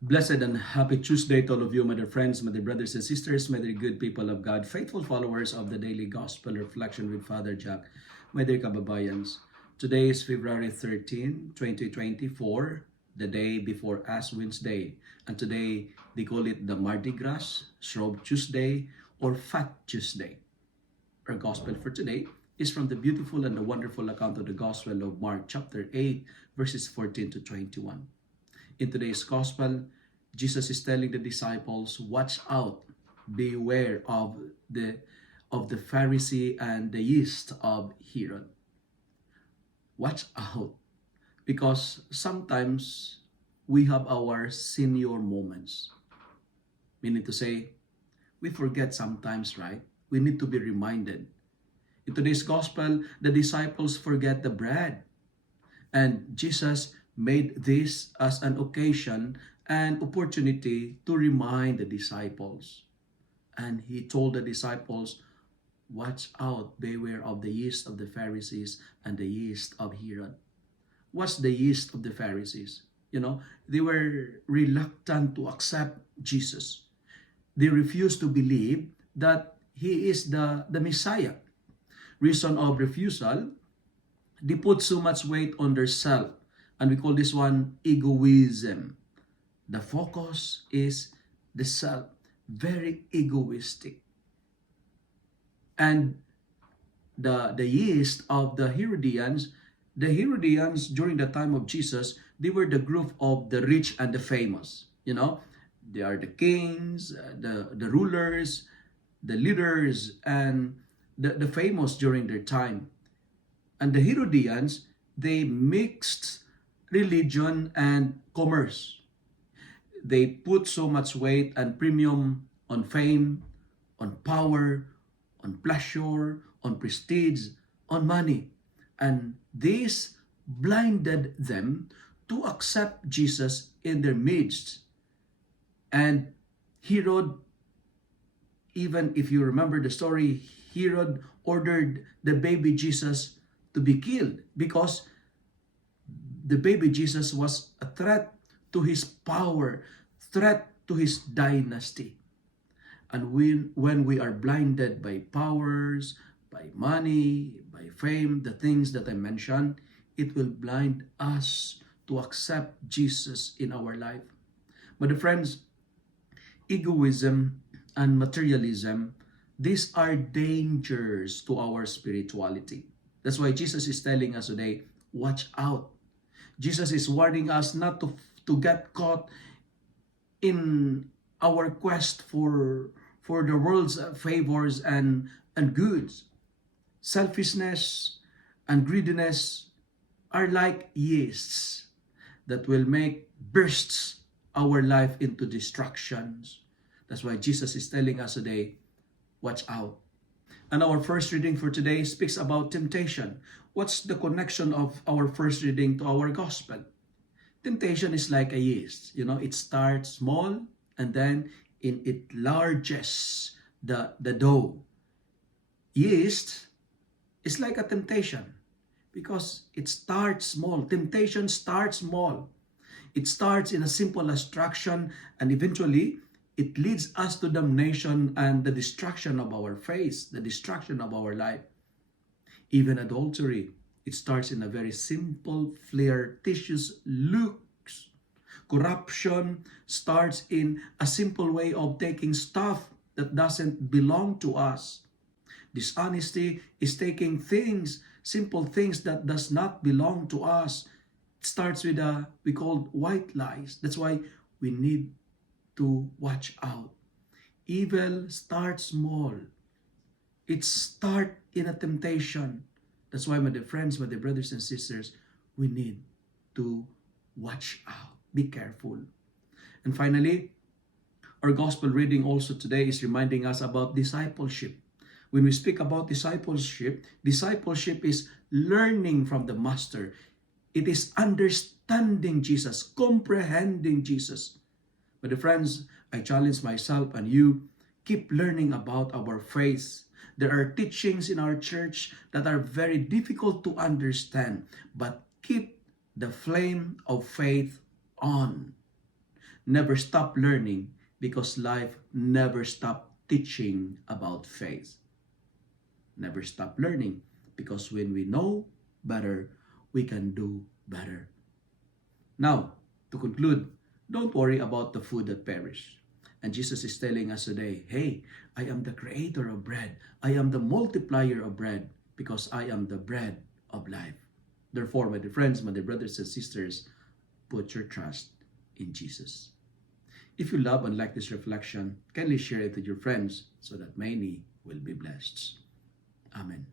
Blessed and happy Tuesday to all of you, my dear friends, my dear brothers and sisters, my dear good people of God, faithful followers of the Daily Gospel Reflection with Father Jack, my dear kababayans. Today is February 13, 2024, the day before Ash Wednesday. And today, they call it the Mardi Gras, Shrove Tuesday, or Fat Tuesday. Our Gospel for today is from the beautiful and the wonderful account of the Gospel of Mark chapter 8, verses 14 to 21. In today's gospel, Jesus is telling the disciples, watch out, beware of the Pharisee and the yeast of Herod. Watch out, because sometimes we have our senior moments. Meaning to say, we forget sometimes, right? We need to be reminded. In today's gospel, the disciples forget the bread. And Jesus made this as an occasion and opportunity to remind the disciples. And he told the disciples, watch out, beware of the yeast of the Pharisees and the yeast of Herod. What's the yeast of the Pharisees? They were reluctant to accept Jesus. They refused to believe that he is the Messiah. Reason of refusal, they put so much weight on their self. And we call this one egoism. The focus is the self. Very egoistic. And the yeast of the Herodians during the time of Jesus, they were the group of the rich and the famous. They are the kings, the rulers, the leaders, and the famous during their time. And the Herodians, they mixed religion and commerce. They put so much weight and premium on fame, on power, on pleasure, on prestige, on money. And this blinded them to accept Jesus in their midst. And Herod, even if you remember the story, Herod ordered the baby Jesus to be killed because the baby Jesus was a threat to his power, threat to his dynasty. And when we are blinded by powers, by money, by fame, the things that I mentioned, it will blind us to accept Jesus in our life. But friends, egoism and materialism, these are dangers to our spirituality. That's why Jesus is telling us today, watch out. Jesus is warning us not to get caught in our quest for the world's favors and goods. Selfishness and greediness are like yeasts that will make bursts our life into destructions. That's why Jesus is telling us today, watch out. And our first reading for today speaks about temptation. What's the connection of our first reading to our gospel? Temptation is like a yeast. It starts small and then it enlarges the dough. Yeast is like a temptation because it starts small. Temptation starts small. It starts in a simple instruction and eventually it leads us to damnation and the destruction of our faith, the destruction of our life. Even adultery, it starts in a very simple, flirtatious looks. Corruption starts in a simple way of taking stuff that doesn't belong to us. Dishonesty is taking things, simple things that does not belong to us. It starts with we call white lies. That's why we need to watch out. Evil starts small. It starts in a temptation. That's why, my dear friends, my dear brothers and sisters, we need to watch out. Be careful. And finally, our gospel reading also today is reminding us about discipleship. When we speak about discipleship is learning from the Master. It is understanding Jesus, comprehending Jesus. But friends, I challenge myself and you, keep learning about our faith. There are teachings in our church that are very difficult to understand, but keep the flame of faith on. never stop learning because life never stop teaching about faith. Never stop learning because when we know better, we can do better. Now, to conclude, don't worry about the food that perish. And Jesus is telling us today, hey, I am the creator of bread. I am the multiplier of bread because I am the bread of life. Therefore, my dear friends, my dear brothers and sisters, put your trust in Jesus. If you love and like this reflection, kindly share it with your friends so that many will be blessed. Amen.